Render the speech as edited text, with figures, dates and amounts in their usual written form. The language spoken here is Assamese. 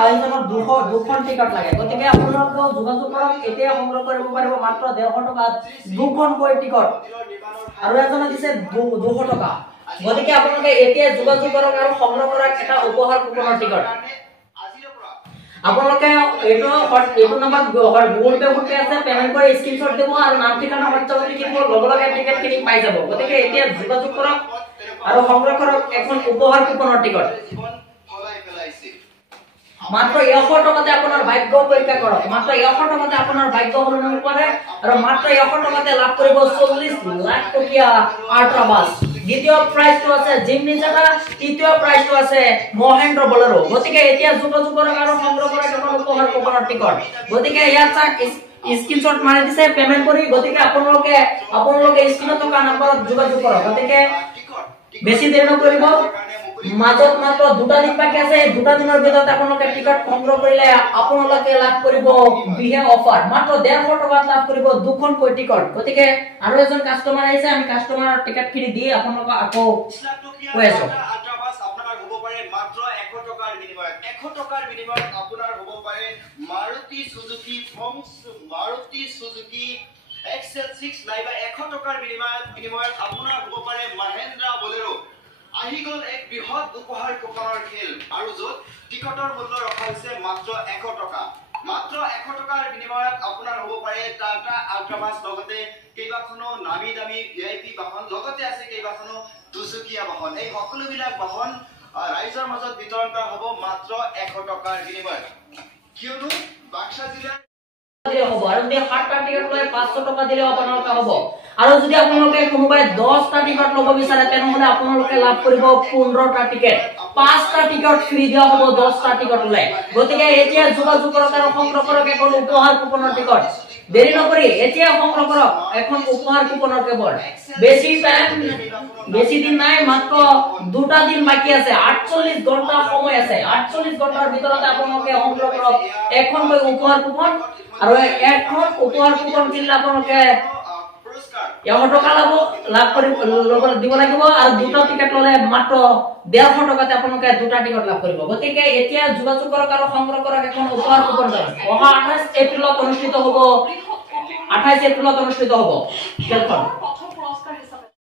আয়োজনত 200 টিকট লাগে গতিকে আপোনালোকে যোগাযোগ কৰক এতিয়া সংগ্ৰহ কৰিব পাৰিব মাত্ৰ 150 টকাত 2খনকৈ টিকট আৰু এজনে দিছে 200 টকা গতিকে আপোনালোকে এতিয়া যোগাযোগ কৰক আৰু সংগ্ৰহ কৰক এটা উপহাৰ কুপনৰ টিকট আপোনালোকে এইটো নম্বৰ গুগল পে আছে পেমেন্ট কৰি স্ক্ৰিনশ্বট দিব আৰু নাম ঠিকনা সত্যবাদী লিখিব লগে টিকট কিনি পাই যাব গতিকে এতিয়া যোগাযোগ কৰক আৰু সংগ্ৰহ কৰক এখন উপহাৰ কুপনৰ টিকট মাত্ৰ 100 টকাতে আপোনাৰ ভাগ্য পৰীক্ষা কৰক মাত্ৰ 100 টকাতে আপোনাৰ ভাগ্য সলনি কৰে আৰু মাত্ৰ 100 টকাতে লাভ কৰিব 40 লাখ টকীয়া আল্ট্ৰা বাস দ্বিতীয় প্ৰাইজটো আছে জিমনি জাটা তৃতীয় প্ৰাইজটো আছে মহেন্দ্ৰ বলেৰো গতিকে এতিয়া যোগাযোগ কৰক আৰু সংগ্ৰহ কৰক এখন উপহাৰ কুপনৰ টিকট গতিকে ইয়াত স্ক্ৰিনশ্বট মাৰি দিছে পেমেন্ট কৰি গতিকে আপোনালোকে স্ক্ৰিনত থকা নম্বৰত যোগাযোগ কৰক গতিকে বেছি দেৰি নকৰিব মাজত মাত্ৰ 2টা দিন বাকি আছে 2টা দিনৰ ভিতৰত আপোনালোকে টিকট সংগ্ৰহ কৰিলে আপোনালোকে লাভ কৰিব বিহে অফাৰ মাত্ৰ 150 টকাত লাভ কৰিব 2খনকৈ টিকট গতিকে আৰু এজন কাস্টমাৰ আহিছে আমি কাস্টমাৰৰ টিকট খিনি দি আপোনালোকক আকৌ কৈ আছো আল্ট্ৰাবাস আপোনাৰ হ'ব পাৰে মাত্ৰ 100 টকাৰ বিনিময়ত 100 টকাৰ বিনিময়ত আপোনাৰ হ'ব পাৰে মাৰুতি সুজুকি XL6 নাইবা 100 টকাৰ বিনিময়ত আপোনাৰ হ'ব পাৰে মহেন্দ্ৰ বলেৰো আহি গল এক বৃহৎ উপহাৰ কুপনৰ খেল আৰু যত টিকটৰ মূল্য ৰখা হৈছে মাত্ৰ 100 টকা মাত্ৰ 100 টকাৰ বিনিময়ত আপোনাৰ হ'ব পাৰে টাটা আল্ট্ৰাবাস লগতে কেইবাখনো নামী দামী ভিআইপি বাহন লগতে আছে কেইবাখনো দুচকীয়া বাহন এই সকলোবিলাক বাহন ৰাইজৰ মাজত বিতৰণ কৰা হ'ব মাত্ৰ 100 টকাৰ বিনিময়ত কিয়নো বাক্সা জিলাৰ দিলে হ'ব আৰু যদি 7টা টিকট লয় 500 টকা দিলে আপোনালোকে হ'ব আৰু যদি আপোনালোকে কোনোবাই 10টা টিকট ল'ব বিচাৰে তেনহলে আপোনালোকে লাভ কৰিব 15টা টিকট 5টা টিকট ফ্ৰী দিয়া হ'ব 10টা টিকট ললে গতিকে এতিয়া যোগাযোগ কৰক আৰু সংগ্ৰহ কৰক এখন উপহাৰ কুপনৰ টিকট দেৰি নকৰি এতিয়া সংগ্ৰহ কৰক এখন উপহাৰ কুপনৰ কেৱল বেছি দিন নাই মাত্ৰ 2টা দিন বাকি আছে 48 ঘণ্টা সময় আছে 48 ঘণ্টাৰ ভিতৰত আপোনালোকে সংগ্ৰহ কৰক এখনকৈ উপহাৰ কুপন আৰু এখন উপহাৰ কুপন কিনলে আপোনালোকে 100 টকা লাভ দিব লাগিব আৰু 2টা টিকট ললে মাত্ৰ 150 টকাতে আপোনালোকে 2টা টিকট লাভ কৰিব গতিকে এতিয়া যোগাযোগ কৰক আৰু সংগ্ৰহ কৰক এখন উপহাৰ কুপন অহা 28 এপ্ৰিলত অনুষ্ঠিত হ'ব খেলখন